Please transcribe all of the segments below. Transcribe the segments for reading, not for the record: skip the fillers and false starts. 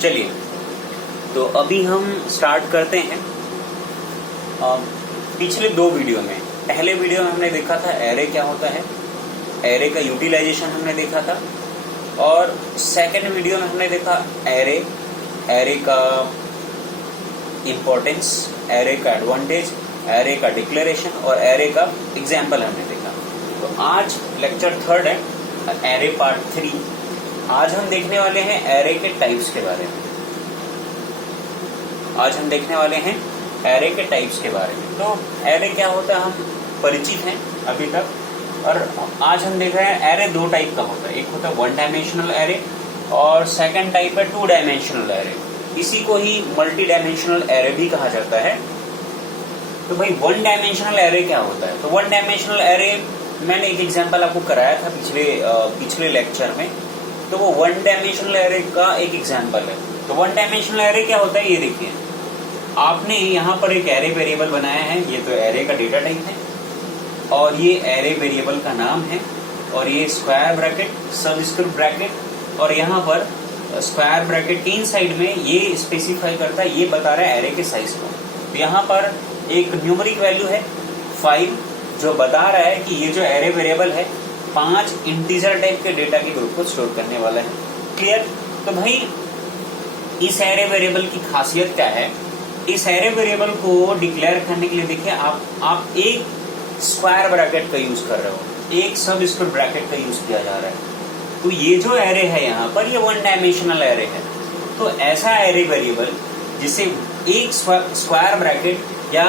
चलिए, तो अभी हम स्टार्ट करते हैं। पिछले 2 वीडियो में, पहले वीडियो में हमने देखा था एरे क्या होता है, एरे का यूटिलाइजेशन हमने देखा था, और सेकंड वीडियो में हमने देखा एरे का इम्पोर्टेंस, एरे का एडवांटेज, एरे का डिक्लेरेशन और एरे का एग्जाम्पल हमने देखा। तो आज लेक्चर 3 है, एरे पार्ट 3। आज हम देखने वाले हैं एरे के टाइप्स के बारे में। आज हम देखने वाले हैं एरे के टाइप्स के बारे में। तो एरे क्या होता है हम परिचित हैं अभी तक, और आज हम देख रहे हैं एरे 2 टाइप का होता है। एक होता है 1 डायमेंशनल एरे और सेकंड टाइप है 2 डायमेंशनल एरे। इसी को ही मल्टी डायमेंशनल एरे भी कहा जाता है। तो भाई 1 डायमेंशनल एरे क्या होता है? तो 1 डायमेंशनल एरे मैंने एक एग्जांपल आपको कराया था पिछले लेक्चर में। तो वो 1 डायमेंशनल एरे का एक एग्जांपल है। तो 1 डायमेंशनल एरे क्या होता है ये देखिए। आपने यहाँ पर एक एरे वेरिएबल बनाया है, ये तो एरे का डेटा टाइप है, और ये एरे वेरिएबल का नाम है, और ये स्क्वायर ब्रैकेट, सबस्क्रिप्ट ब्रैकेट, और यहाँ पर स्क्वायर ब्रैकेट के इन साइड में ये स्पेसिफाई करता है, ये बता रहा है एरे के साइज को। तो यहाँ पर एक न्यूमेरिक वैल्यू है 5, जो बता रहा है कि ये जो एरे वेरिएबल है 5 इंटीजर टाइप के डेटा के ग्रुप को स्टोर करने वाला है। क्लियर? तो भाई इस एरे वेरिएबल की खासियत क्या है? इस एरे वेरिएबल को डिक्लेयर करने के लिए देखिए आप एक स्क्वायर ब्रैकेट का यूज कर रहे हो, एक सबस्क्रिप्ट ब्रैकेट का यूज किया जा रहा है। तो ये जो एरे है यहाँ पर, ये 1 डायमेंशनल एरे है। तो ऐसा एरे वेरिएबल जिसे एक स्क्वायर ब्रैकेट या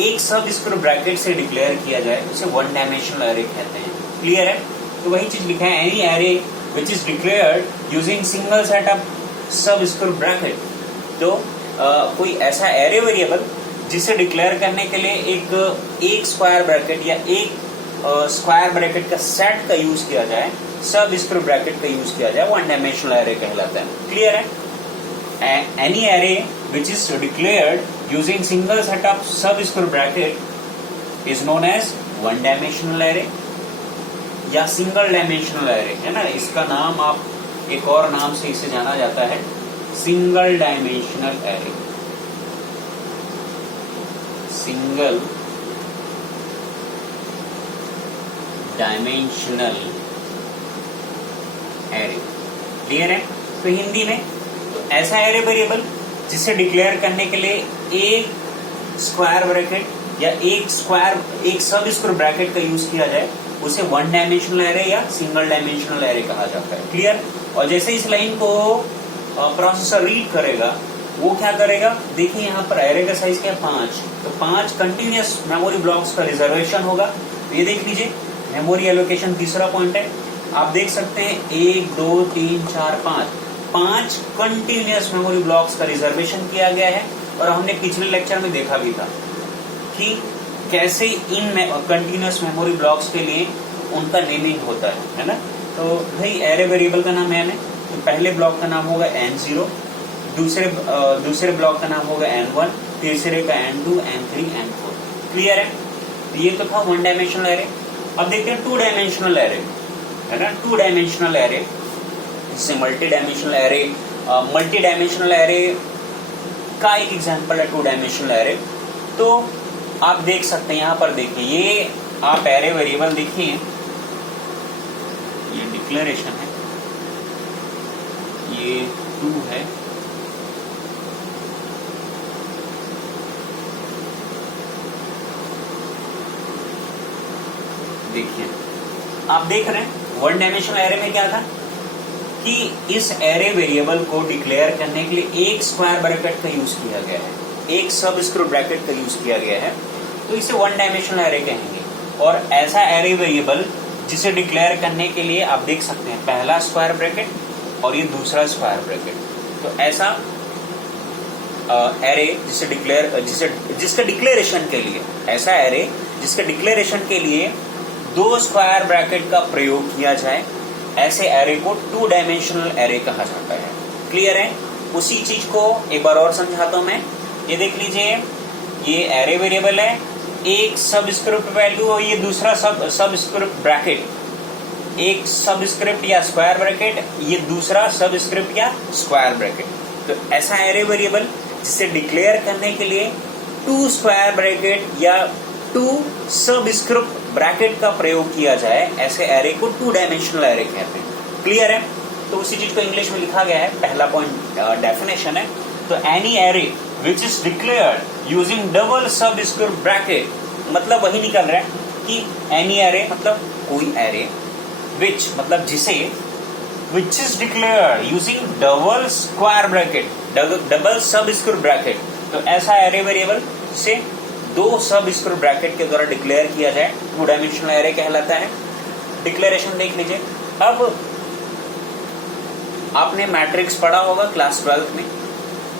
एक सबस्क्रिप्ट ब्रैकेट से डिक्लेयर किया जाए उसे 1 डायमेंशनल एरे कहते हैं। क्लियर है? तो वही चीज लिखा है, any array which is declared using single set of subscript bracket. तो कोई ऐसा एरे वेरिएबल जिसे डिक्लेयर करने के लिए एक स्क्वायर ब्रैकेट या एक स्क्वायर ब्रैकेट का सेट का यूज किया जाए, सबस्क्रिप्ट ब्रैकेट का यूज किया जाए, 1 डायमेंशनल एरे कहलाता है। क्लियर है? Any array which is declared using single set of subscript bracket is known as 1 dimensional array या single dimensional array, है ना। इसका नाम आप एक और नाम से इसे जाना जाता है, single dimensional array. Single dimensional array. Clear है? तो हिंदी में तो ऐसा एरे वेरिएबल जिसे डिक्लेयर करने के लिए एक स्क्वायर ब्रैकेट या एक सबस्क्रिप्ट ब्रैकेट का यूज किया जाए उसे 1 डायमेंशनल एरे या सिंगल डायमेंशनल एरे कहा जाता है। क्लियर? और जैसे इस लाइन को प्रोसेसर रीड करेगा, वो क्या करेगा? देखिए यहाँ पर एरे का साइज क्या है 5। तो 5 कंटिन्यूअस मेमोरी ब्लॉक्स का रिजर्वेशन होगा। ये देख लीजिए, मेमोरी एलोकेशन तीसरा पॉइंट है। आप देख सकते हैं 1 2 3 4 5 कंटिन्यूअस मेमोरी ब्लॉक्स का रिजर्वेशन किया गया है। और हमने पिछले लेक्चर में देखा भी था कि कैसे इन कंटिन्यूअस मेमोरी ब्लॉक्स के लिए उनका नेमिंग होता है ना। तो भाई एरे वेरिएबल का नाम n है। तो पहले ब्लॉक का नाम होगा n0, दूसरे ब्लॉक का नाम होगा n1, तीसरे का n2, n3, n4। क्लियर है? तो ये तो था 1 डायमेंशनल एरे। अब देखते हैं 2 डायमेंशनल एरे, है ना। 2 डायमेंशनल एरे जिससे मल्टी डायमेंशनल एरे का एक एग्जांपल है 2 डायमेंशनल एरे। तो आप देख सकते हैं, यहाँ पर देखिए, ये आप एरे वेरिएबल देखिए, ये डिक्लेरेशन है, ये 2 है, देखिए आप देख रहे हैं 1 डायमेंशनल एरे में क्या था कि इस एरे वेरिएबल को डिक्लेयर करने के लिए एक स्क्वायर ब्रैकेट का यूज किया गया है, एक सबस्क्रिप्ट ब्रैकेट का यूज किया गया है। तो इसे 1 डायमेंशनल एरे कहेंगे। और ऐसा एरे वेरिएबल जिसे डिक्लेयर करने के लिए आप देख सकते हैं पहला स्क्वायर ब्रैकेट और ये दूसरा स्क्वायर ब्रैकेट। तो ऐसा एरे जिसका डिक्लेरेशन के लिए, ऐसा एरे जिसके डिक्लेरेशन के लिए 2 स्क्वायर ब्रैकेट का प्रयोग किया जाए, ऐसे एरे को 2 डायमेंशनल एरे कहा जाता है। क्लियर है? उसी चीज को एक बार और समझाता हूं मैं। ये देख लीजिए, ये एरे वेरिएबल है, एक सबस्क्रिप्ट वैल्यू और ये दूसरा सबस्क्रिप्ट ब्रैकेट, एक सबस्क्रिप्ट या स्क्वायर ब्रैकेट, ये दूसरा सबस्क्रिप्ट या स्क्वायर ब्रैकेट। तो ऐसा एरे वेरिएबल जिसे डिक्लेयर करने के लिए 2 स्क्वायर ब्रैकेट या 2 सबस्क्रिप्ट ब्रैकेट का प्रयोग किया जाए, ऐसे एरे को 2 डायमेंशनल एरे कहते हैं। क्लियर है? तो उसी चीज को इंग्लिश में लिखा गया है। पहला पॉइंट डेफिनेशन है। तो any array which is declared using double subscript bracket, मतलब वही निकल रहा है कि एनी एरे मतलब कोई एरे, विच मतलब जिसे, which is declared using double square bracket, double subscript bracket. तो ऐसा एरे वेरिएबल जिसे 2 सबस्क्रिप्ट ब्रैकेट के द्वारा डिक्लेयर किया जाए 2 डायमेंशनल एरे कहलाता है। डिक्लेरेशन देख लीजिए। अब आपने मैट्रिक्स पढ़ा होगा क्लास 12 में,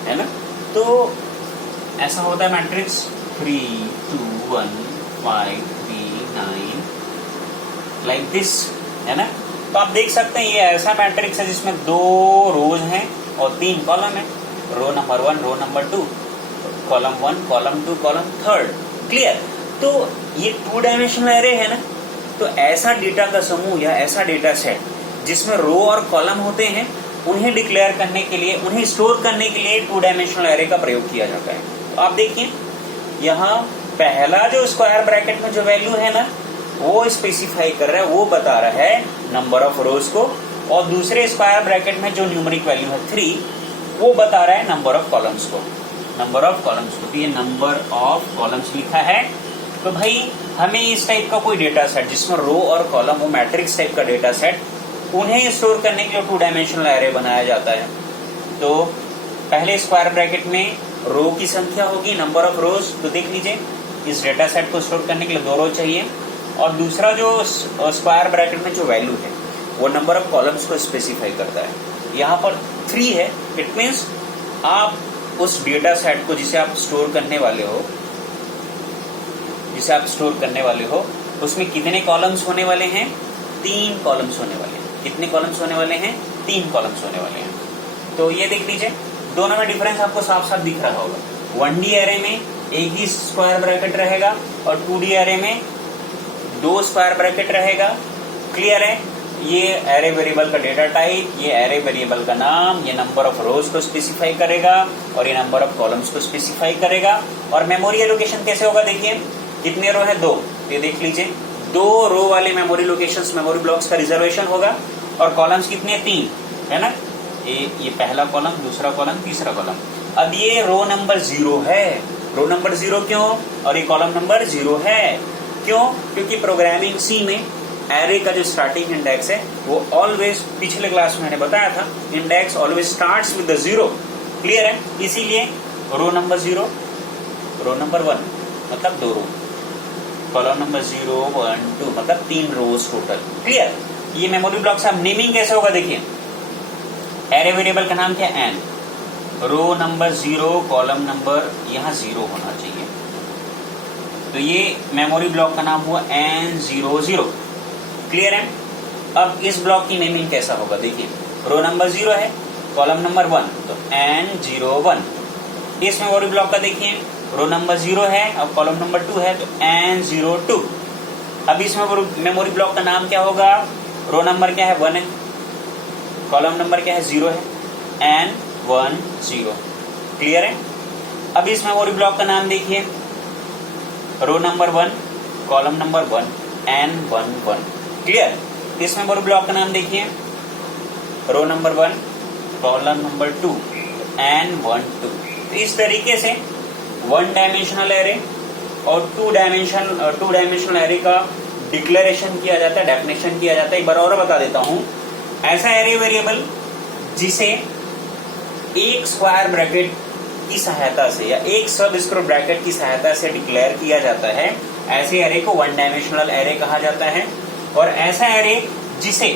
है ना? तो ऐसा होता है मैट्रिक्स 3 2 1 5 3 9 लाइक दिस, है ना? तो आप देख सकते हैं ये ऐसा मैट्रिक्स है जिसमें 2 रोज हैं और 3 कॉलम है। Row number 1, row number 2, column 1, column 2, column 3। Clear? तो ये 2 डायमेंशनल एरे है ना। तो ऐसा डेटा का समूह या ऐसा डेटा सेट जिसमें रो और कॉलम होते हैं, उन्हें डिक्लेयर करने के लिए, उन्हें स्टोर करने के लिए 2 डायमेंशनल एरे का प्रयोग किया जाता है। तो आप देखिए यहाँ पहला जो स्क्वायर ब्रैकेट में जो वैल्यू है ना, वो स्पेसिफाई कर रहा है, वो बता रहा है नंबर ऑफ रोज को, और दूसरे स्क्वायर ब्रैकेट में जो न्यूमेरिक वैल्यू है 3, वो बता रहा है नंबर ऑफ कॉलम्स को, नंबर ऑफ कॉलम्स को। तो ये नंबर ऑफ कॉलम्स लिखा है। तो भाई हमें इस टाइप का कोई डेटा सेट जिसमें रो और कॉलम हो, मैट्रिक्स टाइप का डेटा सेट, उन्हें स्टोर करने के लिए 2 डायमेंशनल एरे बनाया जाता है। तो पहले स्क्वायर ब्रैकेट में रो की संख्या होगी, नंबर ऑफ रोज। तो देख लीजिए इस डेटा सेट को स्टोर करने के लिए 2 रो चाहिए, और दूसरा जो स्क्वायर ब्रैकेट में जो वैल्यू है वो नंबर ऑफ कॉलम्स को स्पेसिफाई करता है। यहाँ पर 3 है। इट मीन्स आप उस डेटा सेट को जिसे आप स्टोर करने वाले हो, उसमें कितने कॉलम्स होने वाले हैं? 3 कॉलम्स होने वाले हैं। कितने कॉलम्स होने वाले हैं? 3 कॉलम्स होने वाले हैं। तो ये देख लीजिए, दोनों में डिफरेंस आपको साफ साफ दिख रहा होगा। 1D एरे में एक ही स्क्वायर ब्रैकेट रहेगा और 2D एरे में 2 स्क्वायर ब्रैकेट रहेगा। क्लियर है? ये एरे वेरिएबल का डेटा टाइप, ये एरे वेरिएबल का नाम, ये नंबर ऑफ रोज को स्पेसिफाई करेगा और ये नंबर ऑफ कॉलम्स को स्पेसिफाई करेगा। और मेमोरी एलोकेशन कैसे होगा? देखिए कितने रो है? 2। ये देख लीजिए 2 रो वाले मेमोरी लोकेशंस, मेमोरी ब्लॉक्स का रिजर्वेशन होगा, और कॉलम्स कितने? 3, है ना? ये पहला कॉलम, दूसरा कॉलम, तीसरा कॉलम। अब ये रो नंबर 0 है। रो नंबर 0 क्यों? और ये कॉलम नंबर 0 है क्यों? क्योंकि प्रोग्रामिंग सी में एरे का जो स्टार्टिंग इंडेक्स है वो ऑलवेज, पिछले क्लास में मैंने बताया था, index always starts with the 0। Clear है? इसीलिए रो नंबर 0, रो नंबर 1 मतलब 2 रो, कॉलम नंबर 0 1 2 मतलब 3 रोज टोटल। क्लियर? ये मेमोरी ब्लॉक्स। अब नेमिंग कैसे होगा? देखिए एरे वेरिएबल का नाम क्या है? N. Row number 0, column number यहाँ 0 होना चाहिए, तो ये मेमोरी ब्लॉक का नाम हुआ N00। क्लियर है? अब इस ब्लॉक की नेमिंग कैसा होगा? देखिए रो नंबर 0 है, कॉलम नंबर 1, तो N01। इस मेमोरी ब्लॉक का देखिए रो नंबर 0 है और कॉलम नंबर 2 है, तो N02। अब इस मेमोरी ब्लॉक का नाम क्या होगा? रो नंबर क्या है? 1 है, कॉलम नंबर क्या है? 0 है, N10। क्लियर है? अब इस मेमोरी ब्लॉक का नाम देखिए, row number 1, column number 1, N11। Clear? इस मेमोरी ब्लॉक का नाम देखिए, row number 1, column number 2, N12। तो इस तरीके से 1 डायमेंशनल एरे और 2 डायमेंशनल एरे का डिक्लेरेशन किया जाता है, डेफिनेशन किया जाता है। एक बार और बता देता हूं, ऐसा एरे वेरिएबल जिसे एक स्क्वायर ब्रैकेट की सहायता से या एक सबस्क्रिप्ट ब्रैकेट की सहायता से डिक्लेयर किया जाता है, ऐसे एरे को 1 डायमेंशनल एरे कहा जाता है। और ऐसा एरे जिसे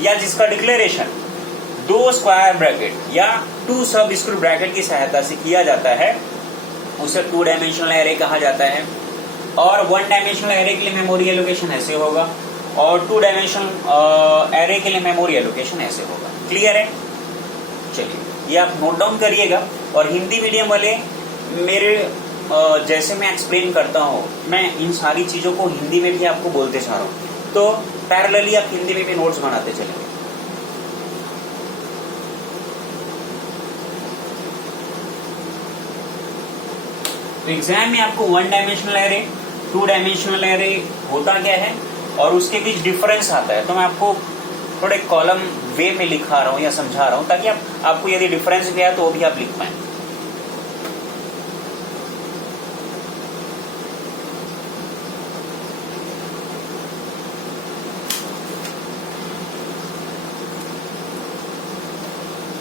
या जिसका डिक्लेरेशन 2 स्क्वायर ब्रैकेट या 2 सबस्क्रिप्ट ब्रैकेट की सहायता से किया जाता है, उसे 2 डायमेंशनल एरे कहा जाता है। और 1 डायमेंशनल एरे के लिए मेमोरी एलोकेशन ऐसे होगा, और 2 डायमेंशनल एरे के लिए मेमोरी एलोकेशन ऐसे होगा। क्लियर है? चलिए ये आप नोट डाउन करिएगा। और हिंदी मीडियम वाले मेरे जैसे मैं एक्सप्लेन करता हूँ, मैं इन सारी चीजों को हिंदी में भी आपको बोलते जा रहा हूँ। तो पैरेलली आप हिंदी में भी नोट्स बनाते चलेंगे। तो एग्जाम में आपको 1 डायमेंशनल एरे, 2 डायमेंशनल एरे होता क्या है और उसके बीच डिफरेंस आता है, तो मैं आपको थोड़े कॉलम वे में लिखा रहा हूं या समझा रहा हूं ताकि आपको यदि डिफरेंस भी है तो वो भी आप लिख पाए।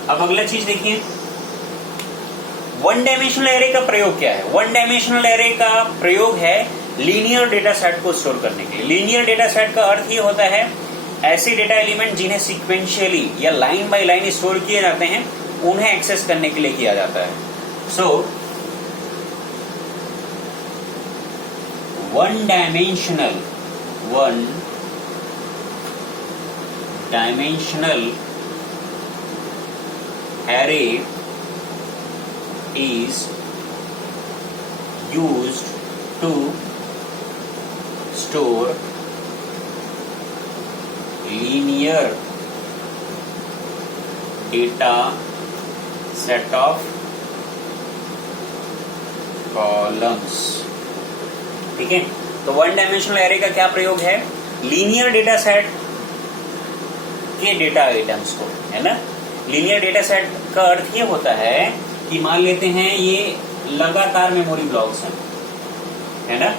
अब अगला चीज देखिए, 1 डायमेंशनल एरे का प्रयोग क्या है। 1 डायमेंशनल एरे का प्रयोग है लीनियर डेटा सेट को स्टोर करने के लिए। लीनियर डेटा सेट का अर्थ ये होता है ऐसे डेटा एलिमेंट जिन्हें सीक्वेंशियली या लाइन बाय लाइन स्टोर किए जाते हैं, उन्हें एक्सेस करने के लिए किया जाता है। सो 1 dimensional array is used to store linear data set of columns। ठीक है, तो 1 डायमेंशनल एरे का क्या प्रयोग है, लीनियर डेटा सेट के डेटा आइटम्स को, है ना। लीनियर डेटा सेट का अर्थ ये होता है कि मान लेते हैं ये लगातार मेमोरी ब्लॉक्स हैं, है ना,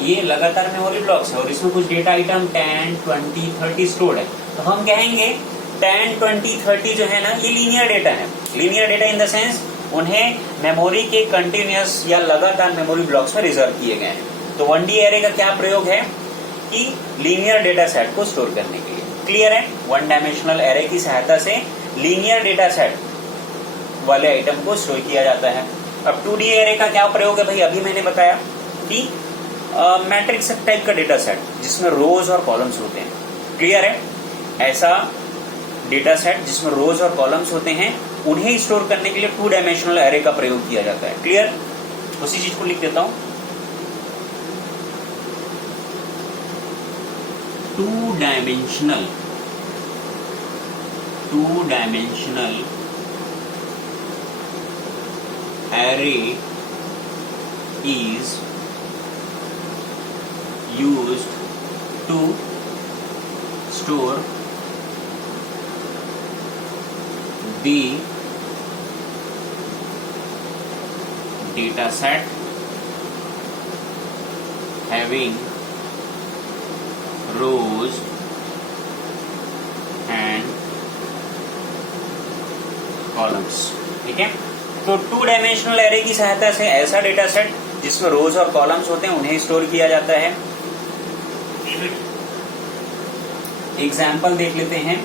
ये लगातार मेमोरी ब्लॉक्स है और इसमें कुछ डेटा आइटम 10, 20, 30 स्टोर्ड है, तो हम कहेंगे 10, 20, 30 जो है ना ये लीनियर डेटा है। Linear data in the sense उन्हें मेमोरी के कंटिन्यूअस या लगातार मेमोरी ब्लॉक्स में रिजर्व किए गए हैं। तो 1D एरे का क्या प्रयोग है कि लीनियर डेटा सेट को स्टोर करने के लिए। क्लियर है, 1 डायमेंशनल एरे की सहायता से लीनियर डेटा सेट वाले आइटम को स्टोर किया जाता है। अब 2D एरे का क्या प्रयोग है भाई, अभी मैंने बताया कि मैट्रिक्स टाइप का डेटा सेट जिसमें रोज और कॉलम्स होते हैं। क्लियर है, ऐसा डेटा सेट जिसमें रोज और कॉलम्स होते हैं उन्हें स्टोर करने के लिए 2 डायमेंशनल एरे का प्रयोग किया जाता है। क्लियर, उसी चीज को लिख देता हूं, 2 dimensional array is used to store the data set having rows and columns। ठीक है, तो 2 डायमेंशनल एरे की सहायता से ऐसा डेटा सेट जिसमें रोज और कॉलम्स होते हैं उन्हें स्टोर किया जाता है। एग्जाम्पल देख लेते हैं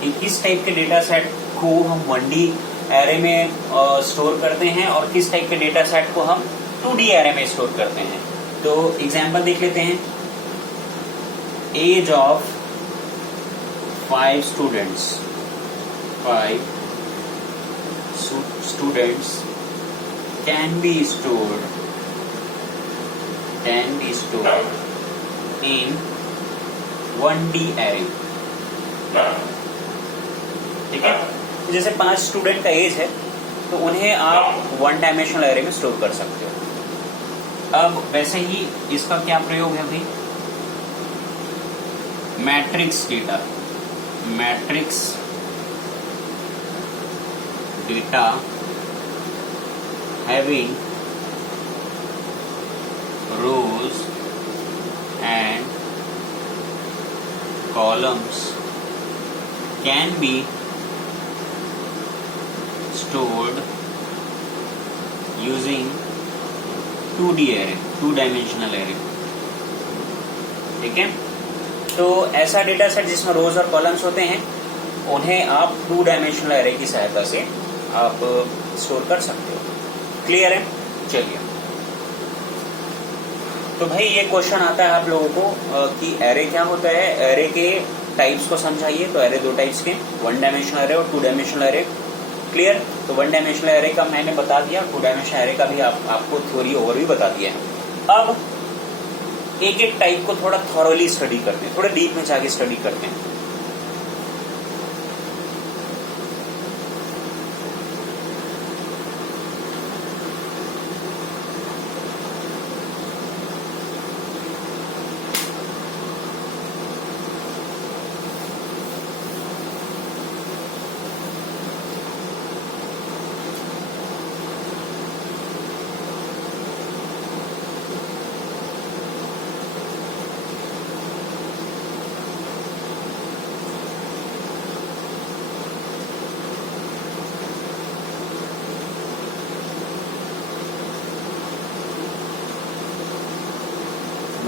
कि किस टाइप के डेटा सेट को हम 1D एरे में स्टोर करते हैं और किस टाइप के डेटा सेट को हम 2D एरे में स्टोर करते हैं। तो एग्जाम्पल देख लेते हैं, age of 5 students can be stored in 1D array। ठीक है, जैसे 5 स्टूडेंट का एज है तो उन्हें आप 1 डायमेंशनल एरे में स्टोर कर सकते हो। अब वैसे ही इसका क्या प्रयोग है भाई, matrix data having rows and columns can be stored using 2D array, 2 dimensional array. ठीक है, तो ऐसा डेटा सेट जिसमें रोज और कॉलम्स होते हैं उन्हें आप 2 डायमेंशनल एरे की सहायता से आप स्टोर कर सकते हो। क्लियर है, चलिए। तो भाई ये क्वेश्चन आता है आप लोगों को कि एरे क्या होता है, एरे के टाइप्स को समझाइए। तो एरे 2 टाइप्स के, 1 डायमेंशनल एरे और 2 डायमेंशनल एरे। क्लियर, तो 1 डायमेंशनल एरे का मैंने बता दिया, 2 डायमेंशनल एरे का भी आपको थ्योरी ओवरव्यू बता दिया है। अब एक एक टाइप को थोड़ा थॉरोली स्टडी करते हैं, थोड़ा डीप में जाके स्टडी करते हैं।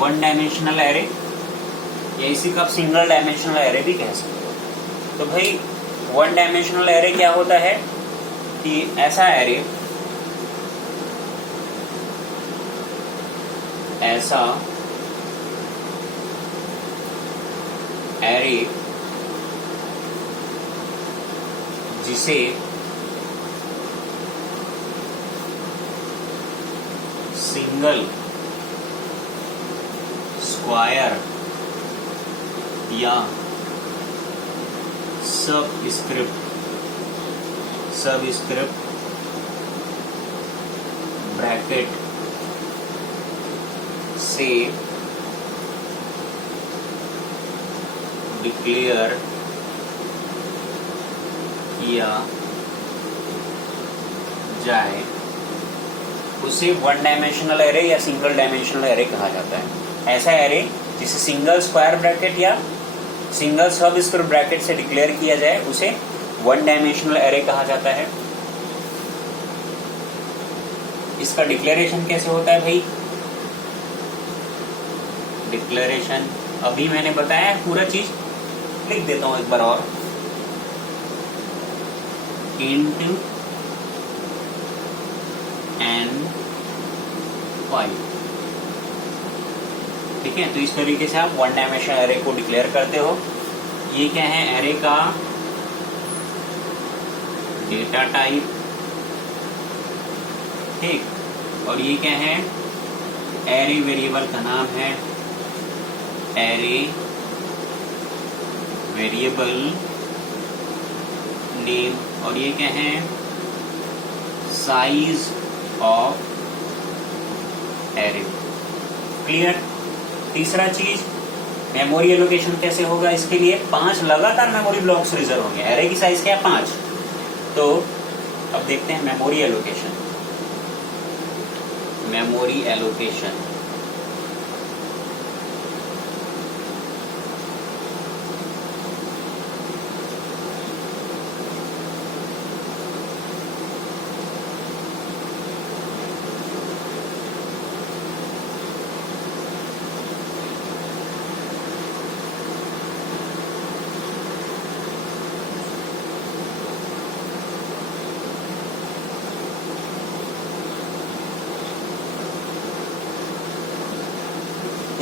वन डायमेंशनल एरे या इसी का आप सिंगल डायमेंशनल एरे भी कह सकते हो। तो भाई वन डायमेंशनल एरे क्या होता है कि ऐसा एरे, ऐसा एरे जिसे सिंगल स्क्वायर या सबस्क्रिप्ट ब्रैकेट से डिक्लेयर किया जाए उसे वन डायमेंशनल एरे या सिंगल डायमेंशनल एरे कहा जाता है। ऐसा एरे जिसे सिंगल स्क्वायर ब्रैकेट या सिंगल सबस्क्रिप्ट ब्रैकेट से डिक्लेयर किया जाए उसे वन डायमेंशनल एरे कहा जाता है। इसका डिक्लेरेशन कैसे होता है भाई? डिक्लेरेशन अभी मैंने बताया है, पूरा चीज लिख देता हूं एक बार और। इंट n5, ठीक है। तो इस तरीके से आप वन डायमेंशनल एरे को डिक्लेयर करते हो। ये क्या है? एरे का डेटा टाइप, ठीक। और ये क्या है? एरे वेरिएबल का नाम है एरे वेरिएबल नेम। और ये क्या है? Size of array. क्लियर? तीसरा चीज मेमोरी एलोकेशन कैसे होगा? इसके लिए 5 लगातार मेमोरी ब्लॉक्स रिजर्व होंगे। एरे की साइज क्या है? 5। तो अब देखते हैं मेमोरी एलोकेशन। मेमोरी एलोकेशन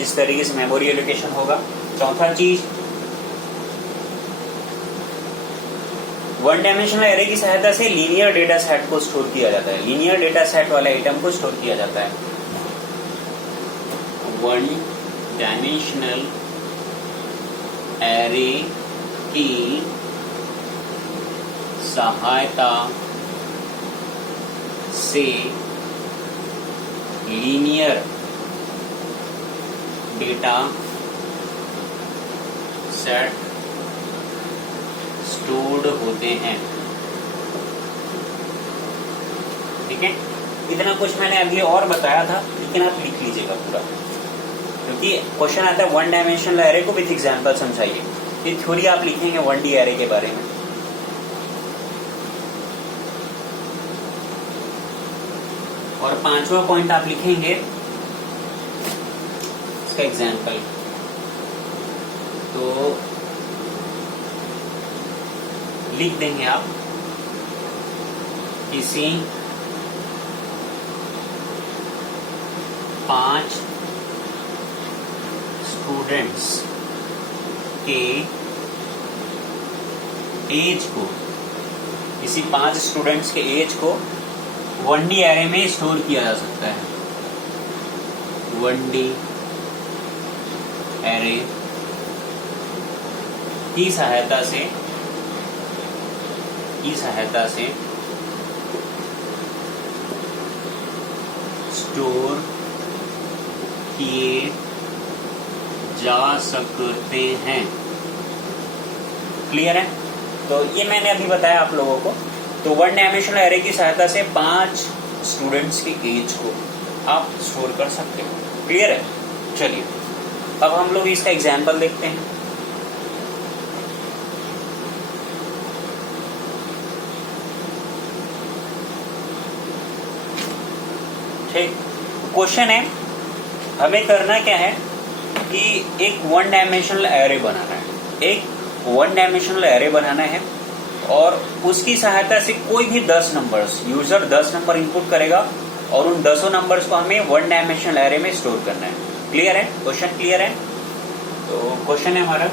इस तरीके से मेमोरी एलोकेशन होगा। चौथा चीज, वन डायमेंशनल एरे की सहायता से लीनियर डेटा सेट को स्टोर किया जाता है। लीनियर डेटा सेट वाले आइटम को स्टोर किया जाता है। वन डायमेंशनल एरे की सहायता से लीनियर डेटा सेट स्टोर्ड होते हैं, ठीक है। इतना कुछ मैंने अभी और बताया था, लेकिन आप लिख लीजिएगा पूरा, क्योंकि क्वेश्चन आता है वन डायमेंशनल एरे को विथ एग्जांपल समझाइए। ये थ्योरी आप लिखेंगे 1D एरे के बारे में। और 5वां पॉइंट आप लिखेंगे इसका एग्जांपल। तो लिख देंगे आप किसी 5 स्टूडेंट्स के एज को, किसी 5 स्टूडेंट्स के एज को 1D एरे में स्टोर किया जा सकता है। 1D एरे की सहायता से स्टोर किए जा सकते हैं। क्लियर है? तो ये मैंने अभी बताया आप लोगों को। तो वन डायमेंशनल एरे की सहायता से 5 स्टूडेंट्स की एज को आप स्टोर कर सकते हो। क्लियर है? चलिए अब हम लोग इसका एग्जाम्पल देखते हैं। ठीक, क्वेश्चन है हमें करना क्या है कि एक वन डायमेंशनल एरे बनाना है। एक वन डायमेंशनल एरे बनाना है और उसकी सहायता से कोई भी 10 नंबर्स, यूजर 10 नंबर इनपुट करेगा और उन 10 नंबर्स को हमें वन डायमेंशनल एरे में स्टोर करना है। क्लियर है? क्वेश्चन क्लियर है? तो क्वेश्चन है हमारा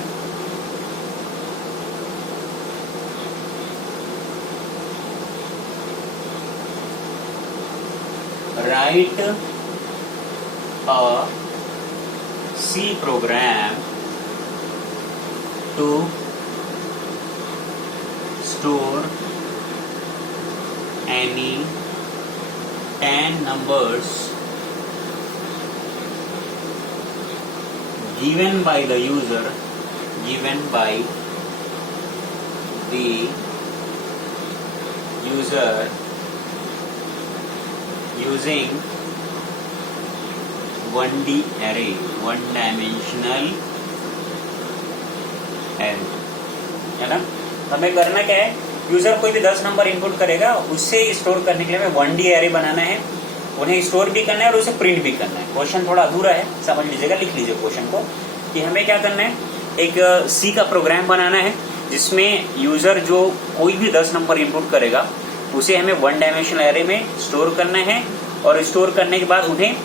right a C program to store any 10 numbers given by the user using 1D array, one dimensional array, है ना। हमें करना क्या है, यूजर कोई भी 10 नंबर इनपुट करेगा, उससे स्टोर करने के लिए हमें 1D एरे बनाना है, उन्हें स्टोर भी करना है और उसे प्रिंट भी करना है। क्वेश्चन थोड़ा अधूरा है, समझ लीजिएगा, लिख लीजिए क्वेश्चन को कि हमें क्या करना है। एक सी का प्रोग्राम बनाना है जिसमें यूजर जो कोई भी 10 नंबर इनपुट करेगा उसे हमें वन डायमेंशनल एरे में स्टोर करना है और स्टोर करने के बाद उन्हें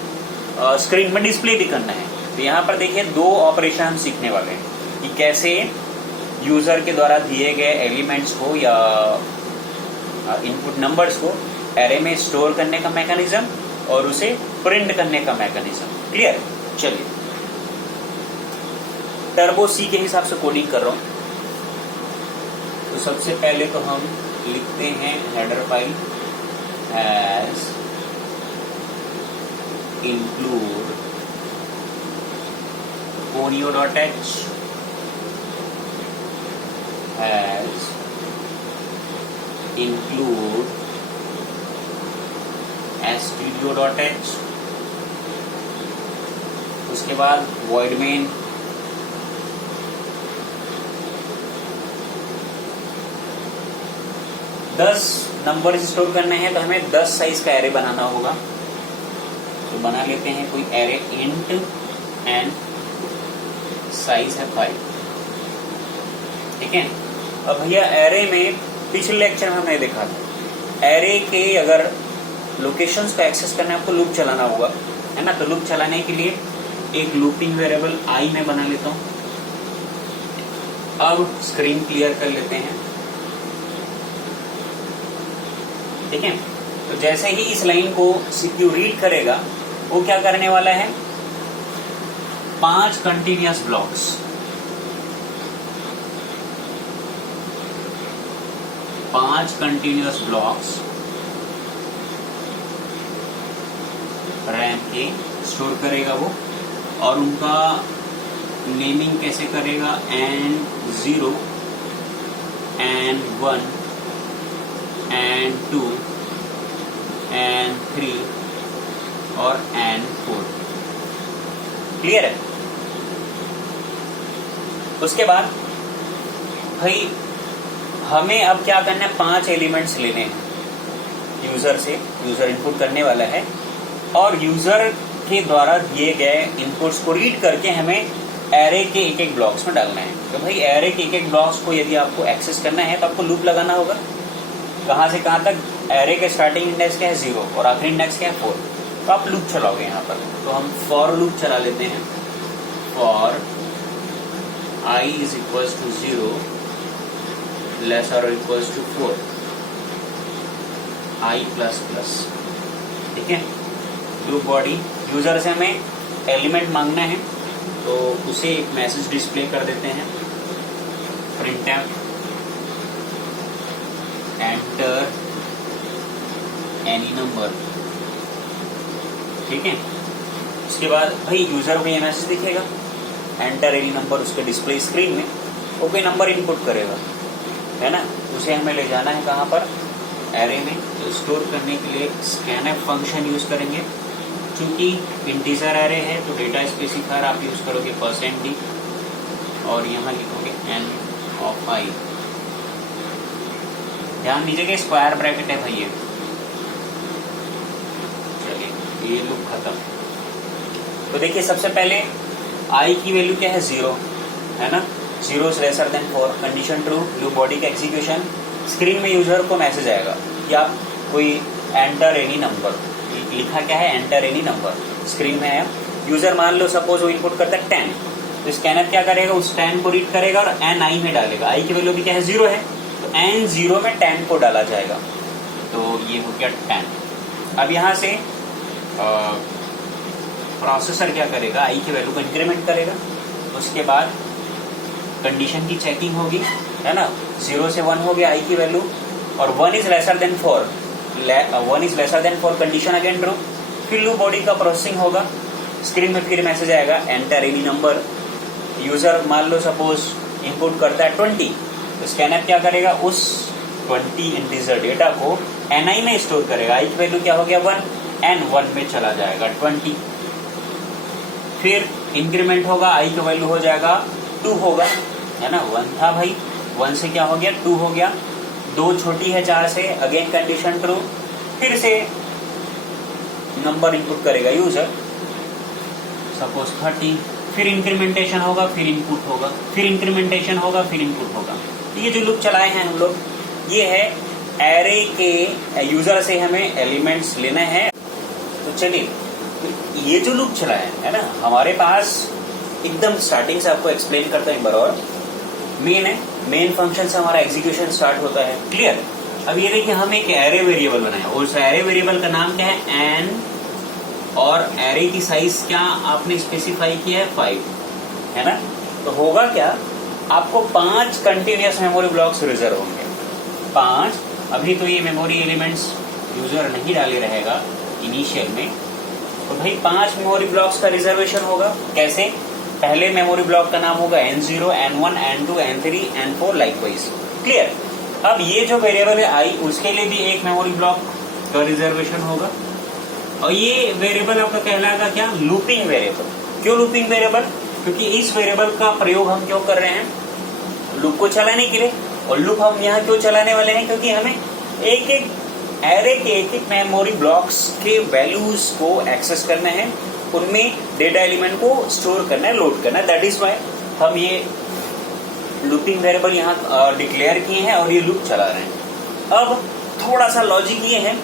स्क्रीन में डिस्प्ले भी करना है। तो यहाँ पर देखिए 2 ऑपरेशन हम सीखने वाले हैं कि कैसे यूजर के द्वारा दिए गए एलिमेंट्स को या इनपुट नंबर्स को एरे में स्टोर करने का मैकेनिज्म और उसे प्रिंट करने का मैकेनिज्म। क्लियर? चलिए टर्बो सी के हिसाब से कोडिंग कर रहा हूं। तो सबसे पहले तो हम लिखते हैं header file as include conio.h as include studio.h, उसके बाद void main, दस नंबर स्टोर करने हैं तो हमें 10 साइज का एरे बनाना होगा। तो बना लेते हैं कोई एरे इंट एंड साइज है 5। ठीक है। अब भैया एरे में पिछले लेक्चर में हमने देखा था, एरे के अगर लोकेशंस को एक्सेस करना है आपको लूप चलाना होगा, है ना। तो लूप चलाने के लिए एक लूपिंग वेरिएबल आई में बना लेता हूं। अब स्क्रीन क्लियर कर लेते हैं। ठीक है। तो जैसे ही इस लाइन को सीपीयू रीड करेगा वो क्या करने वाला है, 5 कंटिन्यूअस ब्लॉक्स, रैम के स्टोर करेगा वो, और उनका नेमिंग कैसे करेगा, एंड 0 एंड 1 एंड 2 एंड 3 और एंड 4। क्लियर है? उसके बाद भाई हमें अब क्या करना है, 5 एलिमेंट्स लेने हैं यूजर से, यूजर इनपुट करने वाला है और यूजर के द्वारा दिए गए इनपुट्स को रीड करके हमें एरे के एक ब्लॉक्स में डालना है। तो भाई एरे के एक ब्लॉक्स को यदि आपको एक्सेस करना है तो आपको लूप लगाना होगा। कहां से कहां तक? एरे के स्टार्टिंग इंडेक्स क्या है 0 और आखिरी इंडेक्स क्या है 4। तो आप लूप चलाओगे यहाँ पर। तो हम फॉर लूप चला लेते हैं। For i is equals to 0 less or equals to 4 i plus plus। ठीक है। लूप बॉडी यूजर से हमें एलिमेंट मांगना है, तो तो उसे एक मैसेज डिस्प्ले कर देते हैं, printf एंटर एनी नंबर। ठीक है, उसके बाद भाई यूजर को ये मैसेज दिखेगा, एंटर एनी नंबर, उसके डिस्प्ले स्क्रीन में वो कोई नंबर इनपुट करेगा, है ना। उसे हमें ले जाना है कहाँ पर, एरे में। तो स्टोर करने के लिए स्कैनफ फंक्शन यूज करेंगे। चूंकि इंटीजर एरे है तो डेटा स्पेसिफायर आप यूज करोगे %d और यहाँ लिखोगे n of i। ध्यान दीजिए कि स्क्वायर ब्रैकेट है भाई ये। चलिए ये लूप खत्म। तो देखिए सबसे पहले i की वैल्यू क्या है, 0 है ना, 0 is lesser than 4, condition true, loop body का एग्जीक्यूशन। स्क्रीन में यूजर को मैसेज आएगा कि आप कोई एंटर एनी नंबर, लिखा क्या है, एंटर एनी नंबर। स्क्रीन में है, यूजर मान लो सपोज वो इनपुट करता है 10, तो स्कैनर क्या करेगा, उस 10 को रीड करेगा और एन आई में डालेगा। आई की वैल्यू भी क्या है, 0 है, तो एन 0 में 10 को डाला जाएगा, तो ये हो गया 10। अब यहाँ से प्रोसेसर क्या करेगा, आई की वैल्यू को इंक्रीमेंट करेगा, उसके बाद कंडीशन की चेकिंग होगी, है ना। 0 से 1 हो गया आई की वैल्यू, और 1 is lesser than 4, 1 is lesser than 4, condition again true. फिर लूप बॉडी का प्रोसेसिंग होगा, स्क्रीन में फिर मैसेज आएगा एंटर एनी नंबर। यूजर मान लो सपोज इनपुट करता है 20, तो स्कैनर क्या करेगा, उस 20 इंटीजर डेटा को ni में स्टोर करेगा। आई की वैल्यू क्या हो गया, 1, n 1 में चला जाएगा 20। फिर इंक्रीमेंट होगा, आई की वैल्यू हो जाएगा 2 होगा, है ना, 1 था भाई, 1 से क्या हो गया, 2 हो गया, 2 छोटी है 4 से, अगेन कंडीशन ट्रू। फिर से नंबर इनपुट करेगा यूजर, सपोज 30, फिर इंक्रीमेंटेशन होगा, फिर इनपुट होगा, फिर इंक्रीमेंटेशन होगा, फिर इनपुट होगा। ये जो लूप चलाए हैं हम लोग, ये है एरे के यूजर से हमें एलिमेंट्स लेना है। तो चलिए ये जो लूप चलाए है ना, हमारे पास एकदम स्टार्टिंग से आपको एक्सप्लेन करता है बराबर, मेन है, मेन फंक्शन से हमारा एग्जीक्यूशन स्टार्ट होता है, क्लियर। अब ये देखिए हम एक एरे वेरिएबल बनाया, और उस एरे वेरिएबल का नाम क्या है, एन, और एरे की साइज क्या आपने स्पेसिफाई किया है, 5, है ना। तो होगा क्या, आपको 5 कंटिन्यूअस मेमोरी ब्लॉक्स रिजर्व होंगे, 5। अभी तो ये मेमोरी एलिमेंट्स यूजर नहीं डाले रहेगा इनिशियल में, तो भाई 5 मेमोरी ब्लॉक्स का रिजर्वेशन होगा। कैसे, पहले मेमोरी ब्लॉक का नाम होगा n0, n1, n2, n3, n4 likewise, clear. अब ये जो वेरिएबल है आई, उसके लिए भी एक मेमोरी ब्लॉक का रिजर्वेशन होगा, और ये वेरिएबल आपका कहलाएगा क्या, लूपिंग वेरिएबल। क्यों लूपिंग वेरिएबल, क्योंकि इस वेरिएबल का प्रयोग हम क्यों कर रहे हैं, लूप को चलाने के लिए। और लूप हम यहाँ क्यों चलाने वाले हैं, क्योंकि हमें एक एक एरे के एक एक मेमोरी ब्लॉक्स के वैल्यूज को एक्सेस करना है, उनमें डेटा एलिमेंट को स्टोर करना है, लोड करना है। दैट इज वाई हम ये लूपिंग वेरिएबल यहाँ डिक्लेयर किए हैं और ये लूप चला रहे हैं। अब थोड़ा सा लॉजिक ये है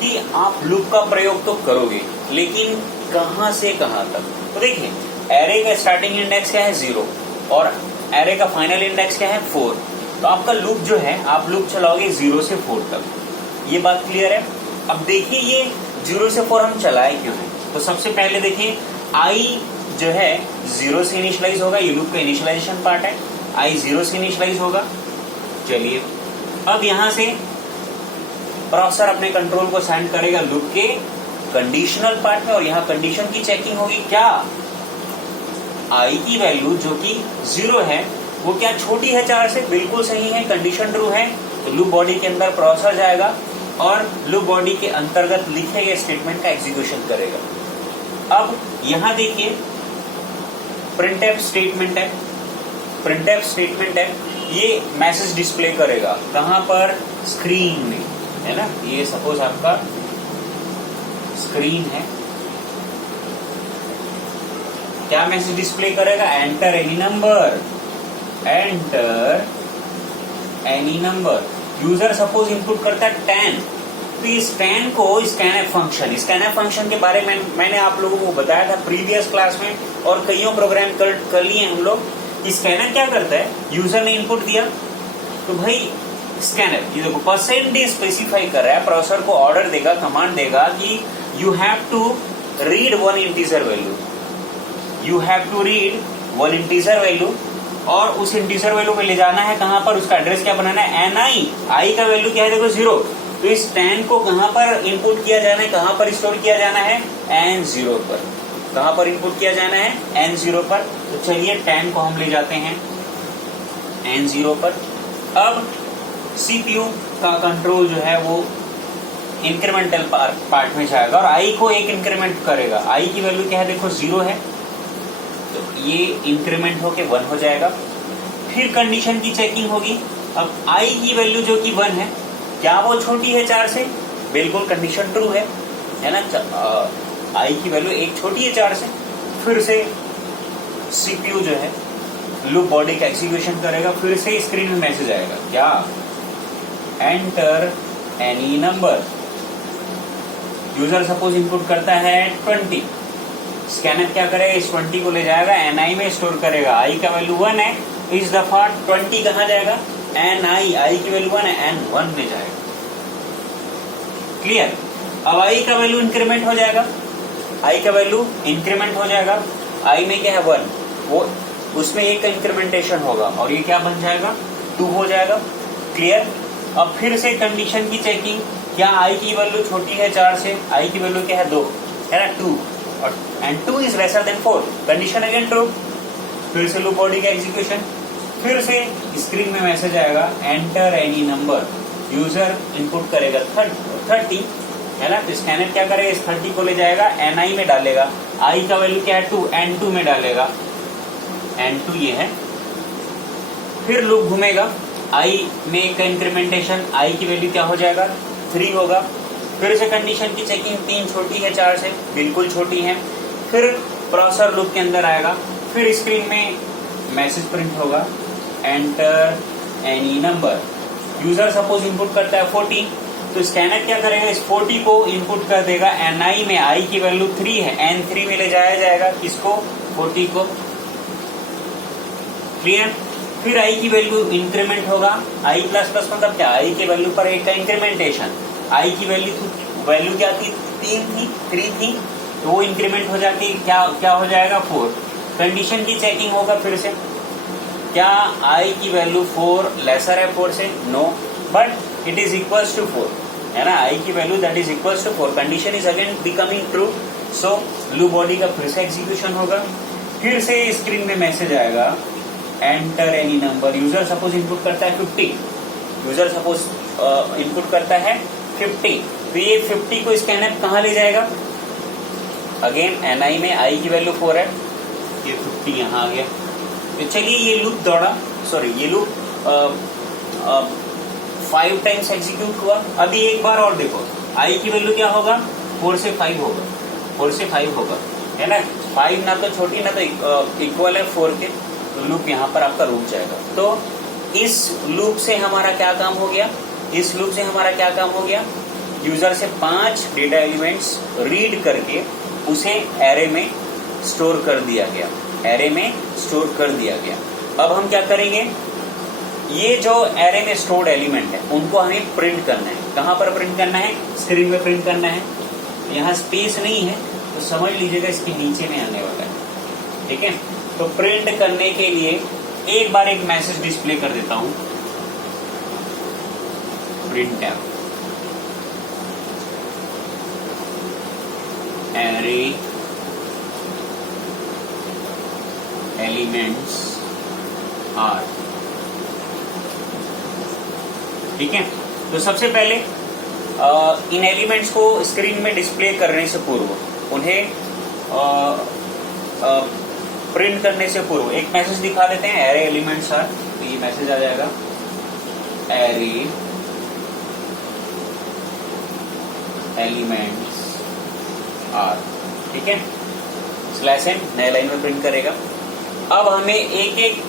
कि आप लूप का प्रयोग तो करोगे, लेकिन कहां से कहां तक। तो देखिए एरे का स्टार्टिंग इंडेक्स क्या है, 0, और एरे का फाइनल इंडेक्स क्या है, 4। तो आपका लूप जो है, आप लूप चलाओगे 0 से 4 तक। ये बात क्लियर है। अब देखिए ये 0 से 4 हम चलाए क्यों हैं। तो सबसे पहले देखिए आई जो है 0 से इनिशियलाइज होगा, ये लूप का इनिशियलाइजेशन पार्ट है, आई 0 से इनिशियलाइज होगा। चलिए अब यहां से प्रोसेसर अपने कंट्रोल को सेंड करेगा लूप के कंडीशनल पार्ट में, और यहाँ कंडीशन की चेकिंग होगी। क्या, आई की वैल्यू जो कि 0 है वो क्या छोटी है 4 से, बिल्कुल सही है, कंडीशन ट्रू है। तो लूप बॉडी के अंदर प्रोसेसर जाएगा और लूप बॉडी के अंतर्गत लिखे गए स्टेटमेंट का एग्जीक्यूशन करेगा। अब यहाँ देखिए प्रिंटफ स्टेटमेंट है, प्रिंटफ स्टेटमेंट है, ये मैसेज डिस्प्ले करेगा कहां पर, स्क्रीन में, है ना। ये सपोज आपका स्क्रीन है, क्या मैसेज डिस्प्ले करेगा, enter any number, enter any number. User suppose input करता है 10, तो इस 10 को स्कैनफ फंक्शन के बारे में मैंने आप लोगों को बताया था प्रीवियस क्लास में, और कईयों प्रोग्राम कर लिए हम लोग। स्कैनर क्या करता है, यूजर ने इनपुट दिया तो भाई स्कैनर ये देखो % स्पेसिफाई कर रहा है, प्रोसेसर को ऑर्डर देगा, कमांड देगा कि you have to read 1 integer value. You have to read one integer value, और उस इंटीजर वैल्यू को ले जाना है कहां पर, उसका एड्रेस क्या बनाना है, एन आई, आई का वैल्यू क्या है देखो 0, तो इस 10 को कहां पर इनपुट किया जाना है, कहां पर स्टोर किया जाना है, N0 पर, कहां पर इनपुट किया जाना है, N0 पर। तो चलिए 10 को हम ले जाते हैं N0 पर। अब सीपीयू का कंट्रोल जो है वो इंक्रीमेंटल पार्ट में जाएगा और आई को एक इंक्रीमेंट करेगा, आई की वैल्यू क्या है देखो 0 है, तो ये इंक्रीमेंट होके 1 हो जाएगा। फिर कंडीशन की चेकिंग होगी। अब आई की वैल्यू जो कि 1 है, क्या वो छोटी है 4 से, बिल्कुल कंडीशन ट्रू है ना, आई की वैल्यू एक छोटी है 4 से। फिर से सीपीयू जो है लूप बॉडी का एग्जीक्यूशन करेगा, फिर से स्क्रीन में मैसेज आएगा, क्या, enter any number. User suppose input करता है 20, स्कैनर क्या करेगा, इस 20 को ले जाएगा एनआई में स्टोर करेगा, आई का वैल्यू 1 है, इस दफा 20 कहां जाएगा, एनआई, आई की वैल्यू 1 है, N1 में जाएगा। क्लियर। अब आई का वैल्यू इंक्रीमेंट हो जाएगा, आई का वैल्यू इंक्रीमेंट हो जाएगा, आई में क्या है 1, वो उसमें एक इंक्रीमेंटेशन होगा और ये क्या बन जाएगा 2 हो जाएगा। क्लियर। अब फिर से कंडीशन की चेकिंग, क्या आई की वैल्यू छोटी है 4 से, आई की वैल्यू क्या है 2 है ना 2, और and 2 is lesser than 4, condition again true. फिर से लूप बॉडी का एग्जीक्यूशन, फिर से स्क्रीन में मैसेज आएगा, enter any number. User input करेगा 30 है ना, तो स्कैनर क्या करेगा, इस 30 को ले जाएगा एनआई में डालेगा, आई का वैल्यू क्या है 2, N2 में डालेगा, N2 ये है। फिर लूप घूमेगा, आई में एक इंक्रीमेंटेशन, आई की वैल्यू क्या हो जाएगा 3 होगा। फिर से कंडीशन की चेकिंग, 3 छोटी है 4 से, बिल्कुल छोटी है। फिर प्रोसेसर लूप के अंदर आएगा, फिर स्क्रीन में मैसेज प्रिंट होगा, enter any number. User suppose input करता है 40, तो स्कैनर क्या करेगा, इस 40 को इनपुट कर देगा एनआई में, आई की वैल्यू 3 है, N3 में ले जाया जाएगा किसको, 40 को। क्लियर। फिर आई की वैल्यू इंक्रीमेंट होगा, आई प्लस प्लस मतलब क्या, आई की वैल्यू पर एक का इंक्रीमेंटेशन, आई की वैल्यू क्या थी 3 थी, तो वो इंक्रीमेंट हो जाके क्या हो जाएगा 4। कंडीशन की चेकिंग होगा फिर से, क्या आई की वैल्यू 4 लेसर है 4 से, no, but it is equals to 4 है ना, आई की value that is equals to 4, condition is again becoming true. So loop body का फिर से एग्जीक्यूशन होगा, फिर से स्क्रीन में मैसेज आएगा, enter any number. User suppose input करता है 50, यूजर सपोज इनपुट करता है 50, तो ये 50 को स्कैनर कहां ले जाएगा, अगेन एनआई में, आई की वैल्यू 4 है, ये 50 यहां आ गया। तो चलिए ये लूप दौड़ा, सॉरी ये लूप 5 टाइम्स एग्जीक्यूट हुआ। अभी एक बार और देखो, आई की वैल्यू क्या होगा 4 से 5 होगा, 4 से 5 होगा है ना, 5 ना तो छोटी ना तो इक्वल है 4 के, तो लूप यहाँ पर आपका रुक जाएगा। तो इस लूप से हमारा क्या काम हो गया, इस लूप से हमारा क्या काम हो गया, यूजर से 5 डेटा एलिमेंट्स रीड करके उसे एरे में स्टोर कर दिया गया, एरे में स्टोर कर दिया गया। अब हम क्या करेंगे, ये जो एरे में स्टोर्ड एलिमेंट है उनको हमें प्रिंट करना है। कहां पर प्रिंट करना है, स्क्रीन में प्रिंट करना है। यहाँ स्पेस नहीं है तो समझ लीजिएगा इसके नीचे में आने वाला है, ठीक है। तो प्रिंट करने के लिए एक बार एक मैसेज डिस्प्ले कर देता हूं, प्रिंट एरे एलिमेंट्स आर, ठीक है। तो सबसे पहले इन एलिमेंट्स को स्क्रीन में डिस्प्ले करने से पूर्व, उन्हें प्रिंट करने से पूर्व एक मैसेज दिखा देते हैं, एरे एलिमेंट्स आर। तो ये मैसेज आ जाएगा, एरे एलिमेंट्स आर, ठीक है। स्लैश एन नए लाइन में प्रिंट करेगा। अब हमें एक एक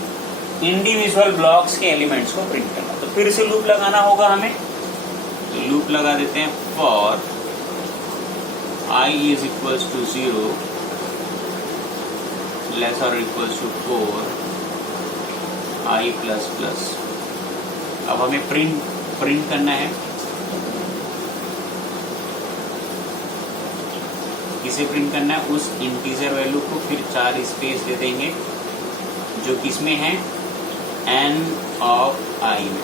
इंडिविजुअल ब्लॉक्स के एलिमेंट्स को प्रिंट करना, तो फिर से लूप लगाना होगा हमें। तो लूप लगा देते हैं, for i is equals to 0 less और equals to 4 i plus plus. अब हमें प्रिंट करना है किसे प्रिंट करना है, उस इंटीजर वैल्यू को फिर 4 स्पेस दे देंगे जो किसमें है, n ऑफ i में,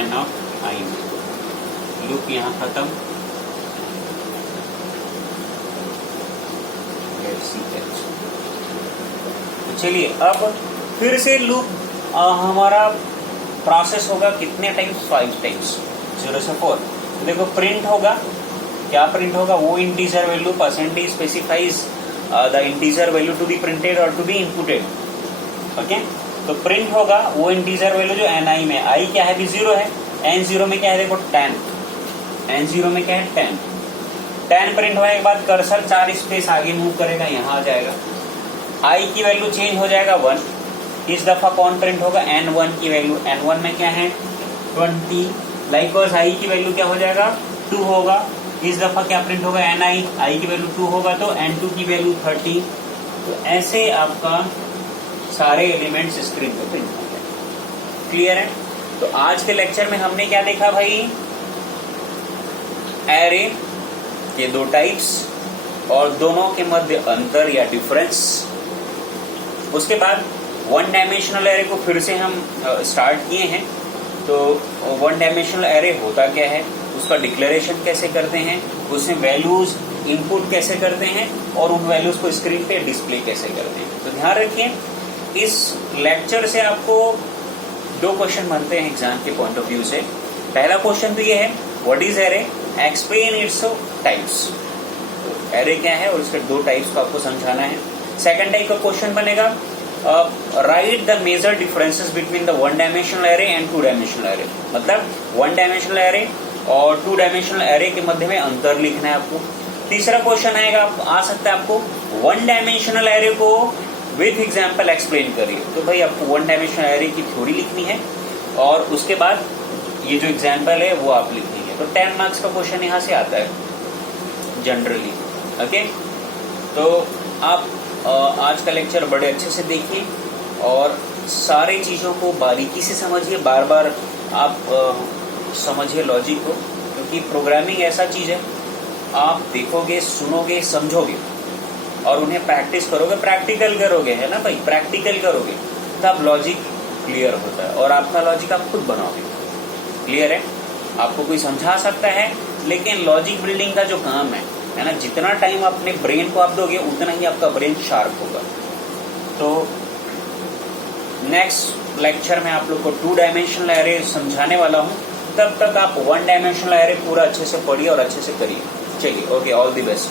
n ऑफ i में। लूप यहाँ खत्म। तो चलिए अब फिर से लूप हमारा प्रोसेस होगा कितने टाइम्स, 5 टाइम्स, 0 से 4। देखो प्रिंट होगा, क्या प्रिंट होगा, वो integer value percentage specifies the integer value to be printed और टू बी इनपुटेड। ओके, तो प्रिंट होगा वो इंटीजर वैल्यू जो ni में, i क्या है भी 0 है, n0 में क्या है देखो 10, n0 में क्या है 10। 10 प्रिंट होने के बाद कर्सर 4 स्पेस आगे मूव करेगा, यहाँ आ जाएगा, i की वैल्यू चेंज हो जाएगा 1। इस दफा कौन प्रिंट होगा, n1 की वैल्यू, n1 में क्या है 20। लाइकवाइज i की वैल्यू क्या हो जाएगा 2 होगा। इस दफा क्या प्रिंट होगा, ni, i की वैल्यू 2 होगा तो n2 की वैल्यू 30। तो ऐसे आपका सारे एलिमेंट्स स्क्रीन पे प्रिंट होंगे। क्लियर है? तो आज के लेक्चर में हमने क्या देखा भाई, एरे के 2 टाइप्स और दोनों के मध्य अंतर या डिफरेंस। उसके बाद 1 डायमेंशनल एरे को फिर से हम स्टार्ट किए हैं। तो 1 डायमेंशनल एरे होता क्या है, उसका डिक्लेरेशन कैसे करते हैं, उसमें वैल्यूज इनपुट कैसे करते हैं और उन वैल्यूज को स्क्रीन पे डिस्प्ले कैसे करते हैं। तो ध्यान रखिए, इस लेक्चर से आपको 2 क्वेश्चन बनते हैं एग्जाम के पॉइंट ऑफ व्यू से। पहला क्वेश्चन तो ये है, what is array, explain its types. तो एरे क्या है और उसके 2 टाइप्स को आपको समझाना है। सेकंड टाइप का क्वेश्चन बनेगा, write the major differences between the 1 dimensional array and 2 dimensional array. मतलब 1 डायमेंशनल एरे और 2 डायमेंशनल एरे के मध्य में अंतर लिखना है आपको। तीसरा क्वेश्चन आएगा, आ सकता है आपको 1 डायमेंशनल एरे को विथ एग्जाम्पल एक्सप्लेन करिए। तो भाई आपको 1 डायमेंशनल एरे की थ्योरी लिखनी है और उसके बाद ये जो एग्जाम्पल है वो आप लिखेंगे। तो 10 मार्क्स का क्वेश्चन यहाँ से आता है जनरली। ओके, तो आप आज का लेक्चर बड़े अच्छे से देखिए और सारे चीजों को बारीकी से समझिए, बार बार आप समझिए लॉजिक को, क्योंकि प्रोग्रामिंग ऐसा चीज है, आप देखोगे, सुनोगे, समझोगे और उन्हें प्रैक्टिस करोगे, प्रैक्टिकल करोगे, है ना भाई, प्रैक्टिकल करोगे तब लॉजिक क्लियर होता है और आपका लॉजिक आप खुद बनाओगे। क्लियर है? आपको कोई समझा सकता है, लेकिन लॉजिक बिल्डिंग का जो काम है ना, जितना टाइम अपने ब्रेन को आप दोगे उतना ही आपका ब्रेन शार्प होगा। तो नेक्स्ट लेक्चर में आप लोग को 2 डायमेंशनल एरे समझाने वाला हूँ। तब तक आप 1 डायमेंशनल एरे पूरा अच्छे से पढ़िए और अच्छे से करिए। चलिए, ओके, ऑल द बेस्ट।